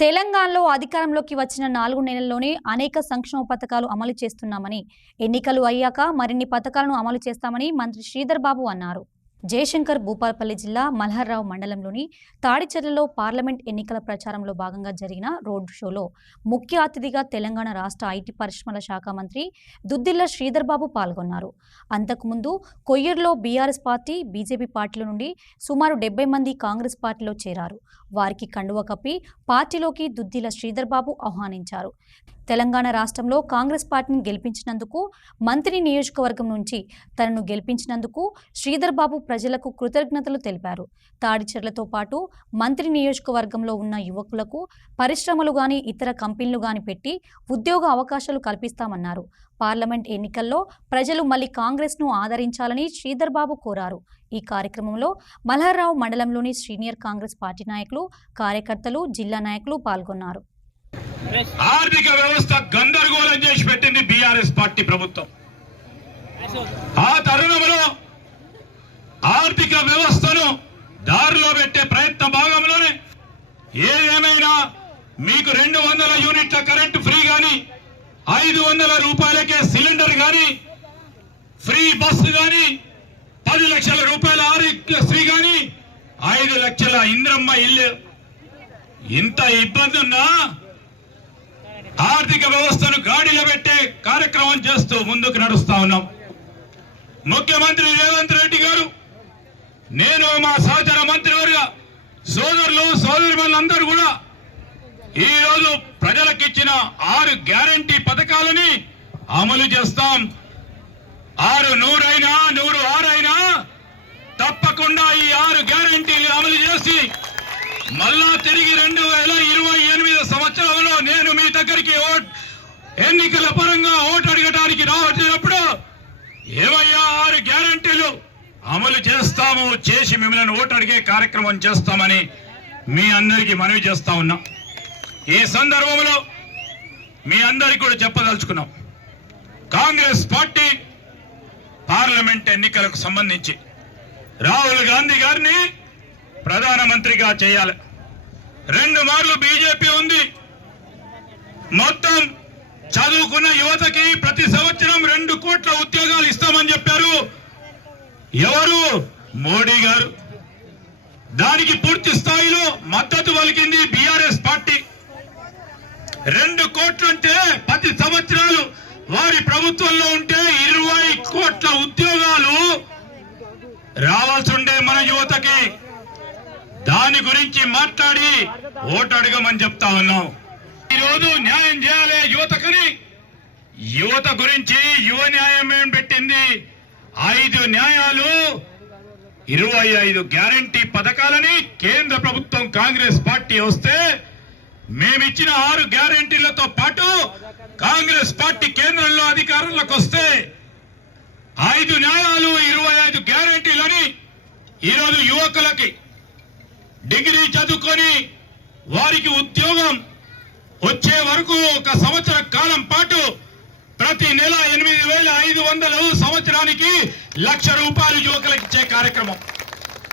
తెలంగాణలో అధికారంలోకి వచ్చిన 4 నెలల్లోనే అనేక సంక్షేమ పథకాలు అమలు చేస్తున్నామని, ఎన్నికలు అయ్యాక మరిన్ని పథకాలను అమలు చేస్తామని మంత్రి శ్రీధర్ బాబు అన్నారు. జయశంకర్ భూపాలపల్లి జిల్లా మల్హార్రావు మండలంలోని తాడిచెర్లలో పార్లమెంట్ ఎన్నికల ప్రచారంలో భాగంగా జరిగిన రోడ్ షోలో ముఖ్య అతిథిగా తెలంగాణ రాష్ట్ర ఐటీ పరిశ్రమల శాఖ మంత్రి దుద్దిళ్ల శ్రీధర్ బాబు పాల్గొన్నారు. అంతకుముందు కొయ్యూరులో బీఆర్ఎస్ పార్టీ, బీజేపీ పార్టీల నుండి సుమారు 70 మంది కాంగ్రెస్ పార్టీలో చేరారు. వారికి కండువ కప్పి పార్టీలోకి దుద్దిళ్ల శ్రీధర్ బాబు ఆహ్వానించారు. తెలంగాణ రాష్ట్రంలో కాంగ్రెస్ పార్టీని గెలిపించినందుకు, మంత్రి నియోజకవర్గం నుంచి తనను గెలిపించినందుకు శ్రీధర్ బాబు ప్రజలకు కృతజ్ఞతలు తెలిపారు. తాడిచెర్లతో పాటు మంత్రి నియోజకవర్గంలో ఉన్న యువకులకు పరిశ్రమలు గాని, ఇతర కంపెనీలు గాని పెట్టి ఉద్యోగ అవకాశాలు కల్పిస్తామన్నారు. పార్లమెంట్ ఎన్నికల్లో ప్రజలు మళ్లీ కాంగ్రెస్ను ఆదరించాలని శ్రీధర్ బాబు కోరారు. ఈ కార్యక్రమంలో మల్హార్రావు మండలంలోని సీనియర్ కాంగ్రెస్ పార్టీ నాయకులు, కార్యకర్తలు, జిల్లా నాయకులు పాల్గొన్నారు. ఆర్థిక వ్యవస్థ గందరగోళం చేసి పెట్టింది బీఆర్ఎస్ పార్టీ ప్రభుత్వం. ఆ తరుణంలో ఆర్థిక వ్యవస్థను దారిలో పెట్టే ప్రయత్న భాగంలోనే ఏదేమైనా మీకు 200 యూనిట్ల కరెంటు ఫ్రీ గాని, 500 రూపాయలకే సిలిండర్ గాని, ఫ్రీ బస్సు గాని, 10 లక్షల రూపాయల ఆరోగ్యశ్రీ గాని, 5 లక్షల ఇంద్రమ్మ ఇల్లు, ఇంత ఇబ్బంది ఉన్నా ఆర్థిక వ్యవస్థను గాడిలో పెట్టే కార్యక్రమం చేస్తూ ముందుకు నడుస్తా ఉన్నాం. ముఖ్యమంత్రి రేవంత్ రెడ్డి గారు, నేను, మా సహచర మంత్రివర్గ సోదరులు, సోదరిమణులందరూ కూడా ఈరోజు ప్రజలకు ఇచ్చిన 6 గ్యారంటీ పథకాలని అమలు చేస్తాం. 6 100 అయినా 106 అయినా తప్పకుండా ఈ 6 గ్యారంటీలు అమలు చేసి మళ్ళా తిరిగి 2028 సంవత్సరంలో నేను మీ దగ్గరికి ఎన్నికల పరంగా ఓటు అడగడానికి రావచ్చినప్పుడు ఏమయ్యా 6 గ్యారంటీలు అమలు చేస్తాము, చేసి మిమ్మల్ని ఓటు అడిగే కార్యక్రమం చేస్తామని మీ అందరికీ మనవి చేస్తా ఉన్నాం. ఈ సందర్భంలో మీ అందరికీ కూడా చెప్పదలుచుకున్నాం, కాంగ్రెస్ పార్టీ పార్లమెంట్ ఎన్నికలకు సంబంధించి రాహుల్ గాంధీ గారిని ప్రధానమంత్రిగా చేయాలి. 2 మార్లు బీజేపీ ఉంది. మొత్తం చదువుకున్న యువతకి ప్రతి సంవత్సరం 2 కోట్ల ఉద్యోగాలు ఇస్తామని చెప్పారు. ఎవరు? మోడీ గారు. దానికి పూర్తి స్థాయిలో మద్దతు పలికింది బీఆర్ఎస్ పార్టీ. 2 కోట్లంటే 10 సంవత్సరాలు వారి ప్రభుత్వంలో ఉంటే 20 కోట్ల ఉద్యోగాలు రావాల్సి ఉండే మన యువతకి. దాని గురించి మాట్లాడి ఓటు అడగమని చెప్తా ఉన్నాం. ఈరోజు న్యాయం చేయాలి యువతకని, యువత గురించి యువ న్యాయం ఏం పెట్టింది. 5 న్యాయాలు, 25 గ్యారంటీ పథకాలని కేంద్ర ప్రభుత్వం కాంగ్రెస్ పార్టీ వస్తే, మేమిచ్చిన 6 గ్యారంటీలతో పాటు కాంగ్రెస్ పార్టీ కేంద్రంలో అధికారంలోకి వస్తే 5 న్యాయాలు, 25 గ్యారంటీలని ఈరోజు యువకులకి డిగ్రీ చదువుకొని వారికి ఉద్యోగం వచ్చే వరకు 1 సంవత్సర కాలం పాటు ప్రతి నెల 8,500 సంవత్సరానికి 1,00,000 రూపాయలు యువకులకు ఇచ్చే కార్యక్రమం.